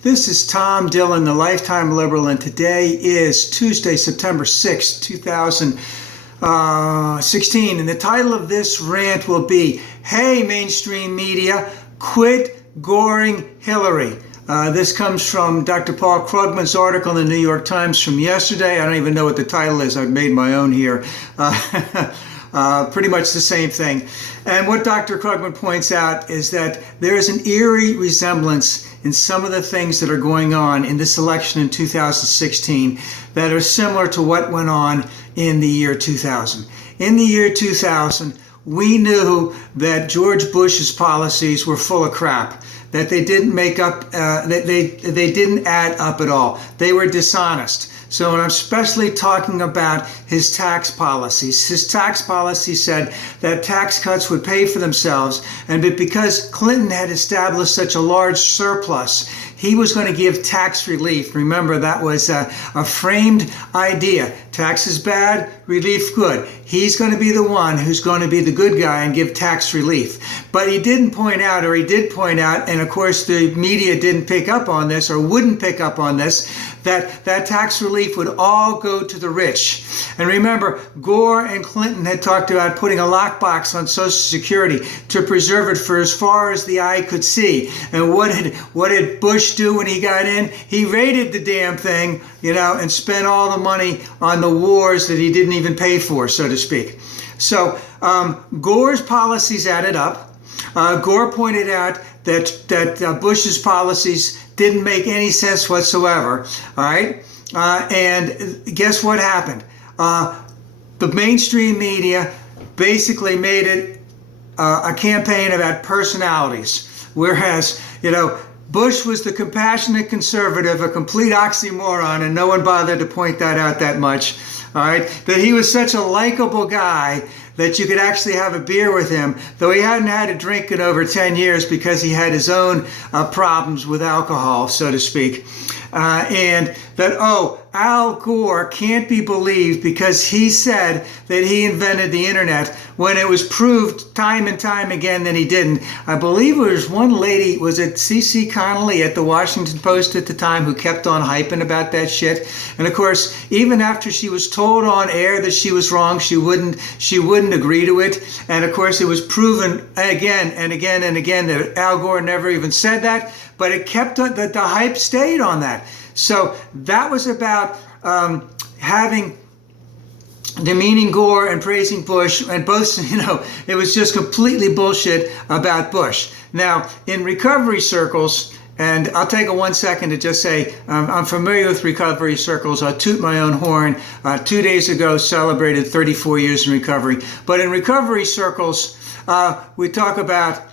This is Tom Dillon, the Lifetime Liberal, and today is Tuesday, September 6, 2016. And the title of this rant will be, Hey, mainstream media, quit Goring Hillary. This comes from Dr. Paul Krugman's article in the New York Times from yesterday. I don't even know what the title is. I've made my own here. Pretty much the same thing. And what Dr. Krugman points out is that there is an eerie resemblance in some of the things that are going on in this election in 2016 that are similar to what went on in the year 2000. In the year 2000, we knew that George Bush's policies were full of crap, that they didn't make up, that they didn't add up at all. They were dishonest. So I'm especially talking about his tax policies. His tax policy said that tax cuts would pay for themselves, and because Clinton had established such a large surplus, he was going to give tax relief. Remember, that was a framed idea. Taxes bad, relief good. He's going to be the one who's going to be the good guy and give tax relief. But he didn't point out, or he did point out, and of course the media didn't pick up on this or wouldn't pick up on this, that tax relief would all go to the rich. And remember, Gore and Clinton had talked about putting a lockbox on Social Security to preserve it for as far as the eye could see. And what did Bush do when he got in? He raided the damn thing, and spent all the money on the wars that he didn't even pay for, so to speak. So Gore's policies added up. Gore pointed out that Bush's policies didn't make any sense whatsoever. All right, and guess what happened? The mainstream media basically made it a campaign about personalities, whereas Bush was the compassionate conservative, a complete oxymoron, and no one bothered to point that out that much. All right, that he was such a likable guy that you could actually have a beer with him, though he hadn't had a drink in over 10 years because he had his own problems with alcohol, so to speak. And that, Al Gore can't be believed because he said that he invented the internet when it was proved time and time again that he didn't. I believe it was one lady, was it C.C. Connolly at the Washington Post at the time, who kept on hyping about that shit. And of course, even after she was told on air that she was wrong, she wouldn't agree to it. And of course, it was proven again and again and again that Al Gore never even said that, but it kept that the hype stayed on that. So that was about demeaning Gore and praising Bush, and both, it was just completely bullshit about Bush. Now, in recovery circles, and I'll take 1 second to just say, I'm familiar with recovery circles. I'll toot my own horn. 2 days ago, celebrated 34 years in recovery. But in recovery circles, we talk about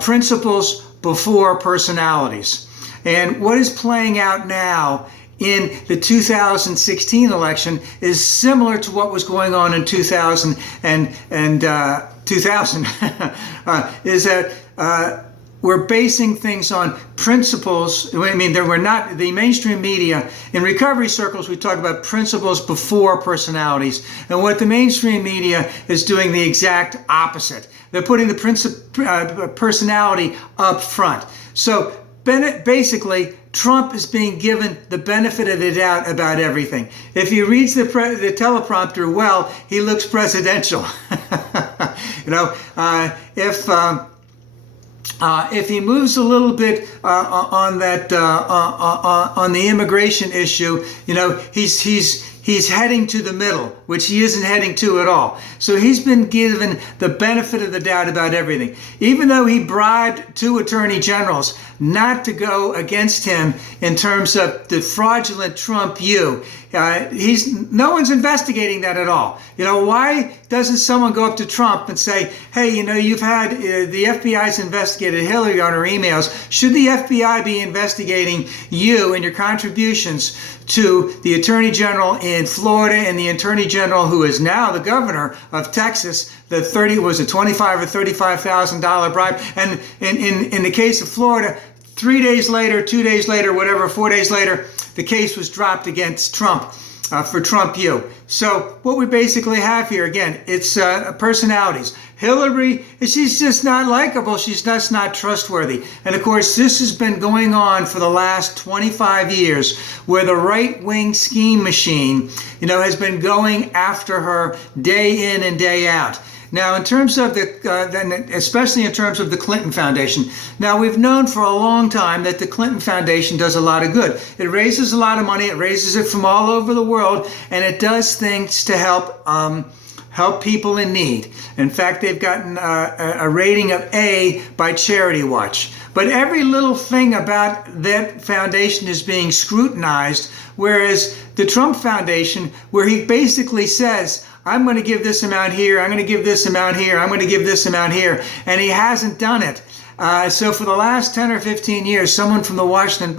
principles before personalities. And what is playing out now in the 2016 election is similar to what was going on in 2000 is that we're basing things on principles. I mean, there were not the mainstream media. In recovery circles, we talk about principles before personalities. And what the mainstream media is doing the exact opposite. They're putting the personality up front. So basically, Trump is being given the benefit of the doubt about everything. If he reads the teleprompter well, he looks presidential. If he moves a little bit on the immigration issue, he's heading to the middle, which he isn't heading to at all. So he's been given the benefit of the doubt about everything. Even though he bribed 2 attorney generals not to go against him in terms of the fraudulent Trump no one's investigating that at all. Why doesn't someone go up to Trump and say, hey, you've had, the FBI's investigated Hillary on her emails. Should the FBI be investigating you and your contributions to the Attorney General in Florida and the Attorney General who is now the governor of Texas, the $25,000 or $35,000 bribe? And in the case of Florida, 3 days later, 2 days later, whatever, 4 days later, the case was dropped against Trump. for Trump U. So what we basically have here, again, it's personalities. Hillary, she's just not likable. She's just not trustworthy. And of course, this has been going on for the last 25 years, where the right-wing scheme machine, has been going after her day in and day out. Now, in terms of especially in terms of the Clinton Foundation, now we've known for a long time that the Clinton Foundation does a lot of good. It raises a lot of money. It raises it from all over the world, and it does things to help people in need. In fact, they've gotten a rating of A by Charity Watch. But every little thing about that foundation is being scrutinized, whereas the Trump Foundation, where he basically says, I'm going to give this amount here, I'm going to give this amount here, I'm going to give this amount here, and he hasn't done it. So for the last 10 or 15 years, someone from the Washington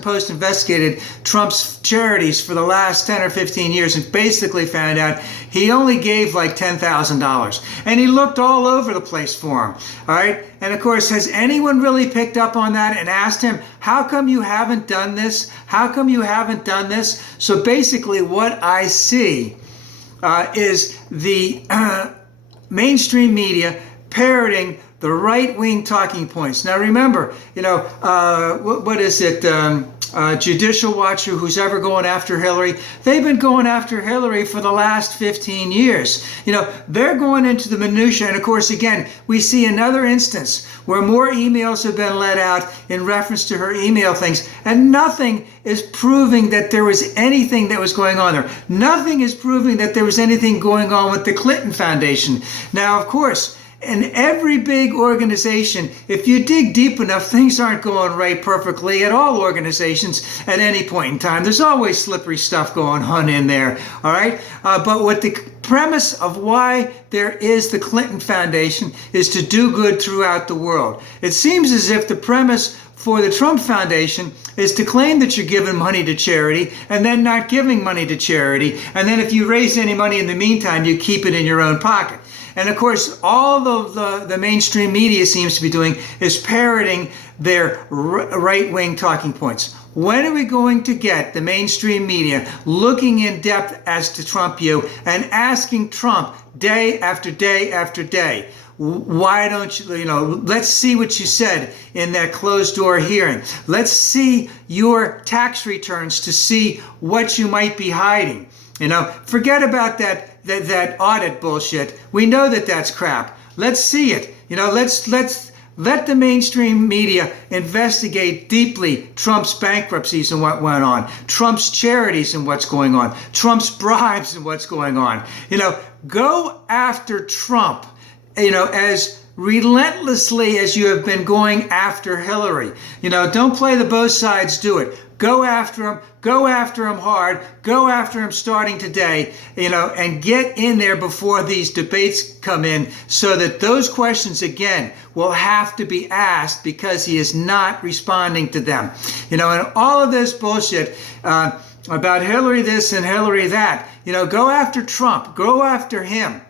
Post investigated Trump's charities for the last 10 or 15 years and basically found out he only gave like $10,000. And he looked all over the place for him. All right. And of course, has anyone really picked up on that and asked him, how come you haven't done this? How come you haven't done this? So basically what I see is the mainstream media parroting the right-wing talking points. Now remember, what is it, Judicial Watcher, who's ever going after Hillary, they've been going after Hillary for the last 15 years. They're going into the minutia, and of course, again, we see another instance where more emails have been let out in reference to her email things, and nothing is proving that there was anything that was going on there. Nothing is proving that there was anything going on with the Clinton Foundation. Now, of course, in every big organization, if you dig deep enough, things aren't going right perfectly at all organizations at any point in time. There's always slippery stuff going on in there, all right? But what the premise of why there is the Clinton Foundation is to do good throughout the world. It seems as if the premise for the Trump Foundation is to claim that you're giving money to charity and then not giving money to charity. And then if you raise any money in the meantime, you keep it in your own pocket. And of course, all the mainstream media seems to be doing is parroting their right-wing talking points. When are we going to get the mainstream media looking in depth as to Trump U and asking Trump day after day after day, why don't you, let's see what you said in that closed door hearing. Let's see your tax returns to see what you might be hiding. Forget about that audit bullshit. We know that that's crap. Let's see it. Let's let the mainstream media investigate deeply Trump's bankruptcies and what went on, Trump's charities and what's going on, Trump's bribes and what's going on. Go after Trump, as relentlessly as you have been going after Hillary. Don't play the both sides do it. Go after him. Go after him hard. Go after him starting today, and get in there before these debates come in so that those questions, again, will have to be asked because he is not responding to them. And all of this bullshit about Hillary this and Hillary that, go after Trump. Go after him.